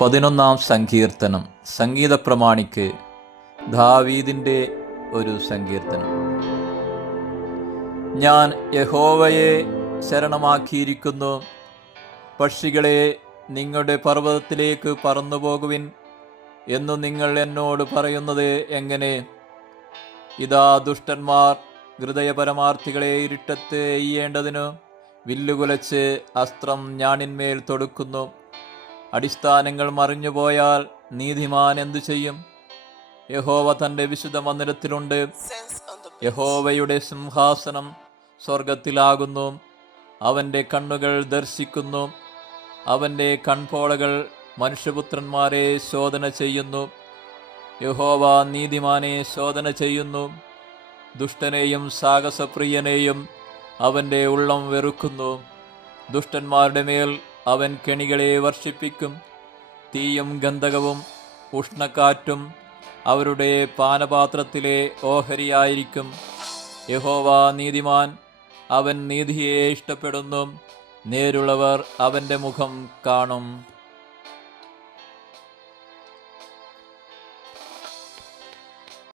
പതിനൊന്നാം സങ്കീർത്തനം. സംഗീത പ്രമാണിക്ക് ദാവീദിന്റെ ഒരു സങ്കീർത്തനം. ഞാൻ യഹോവയെ ശരണമാക്കിയിരിക്കുന്നു. പക്ഷികളെ നിങ്ങളുടെ പർവതത്തിലേക്ക് പറന്നു പോകുവിൻ എന്നു നിങ്ങൾ എന്നോട് പറയുന്നത് എങ്ങനെ? ഇതാ ദുഷ്ടന്മാർ ഹൃദയപരമാർത്ഥികളെ ഇരുട്ടത്ത് എയ്യേണ്ടതിനു വില്ലുകുലച്ച് അസ്ത്രം ഞാണിന്മേൽ തൊടുക്കുന്നു. അടിസ്ഥാനങ്ങൾ മറിഞ്ഞുപോയാൽ നീതിമാൻ എന്തു ചെയ്യും? യഹോവ തന്റെ വിശുദ്ധ മന്ദിരത്തിലുണ്ട്. യഹോവയുടെ സിംഹാസനം സ്വർഗത്തിലാകുന്നു അവന്റെ കണ്ണുകൾ ദർശിക്കുന്നു. അവന്റെ കൺപോളകൾ മനുഷ്യപുത്രന്മാരെ ശോധന ചെയ്യുന്നു. യഹോവ നീതിമാനെ ശോധന ചെയ്യുന്നു. ദുഷ്ടനെയും സാഹസപ്രിയനെയും അവന്റെ ഉള്ളം വെറുക്കുന്നു. ദുഷ്ടന്മാരുടെ മേൽ അവൻ കെണികളെ വർഷിപ്പിക്കും. തീയും ഗന്ധകവും ഉഷ്ണക്കാറ്റും അവരുടെ പാനപാത്രത്തിലെ ഓഹരിയായിരിക്കും. യഹോവ നീതിമാൻ അവൻ നീതിയെ ഇഷ്ടപ്പെടുന്നു. നേരുള്ളവർ അവന്റെ മുഖം കാണും.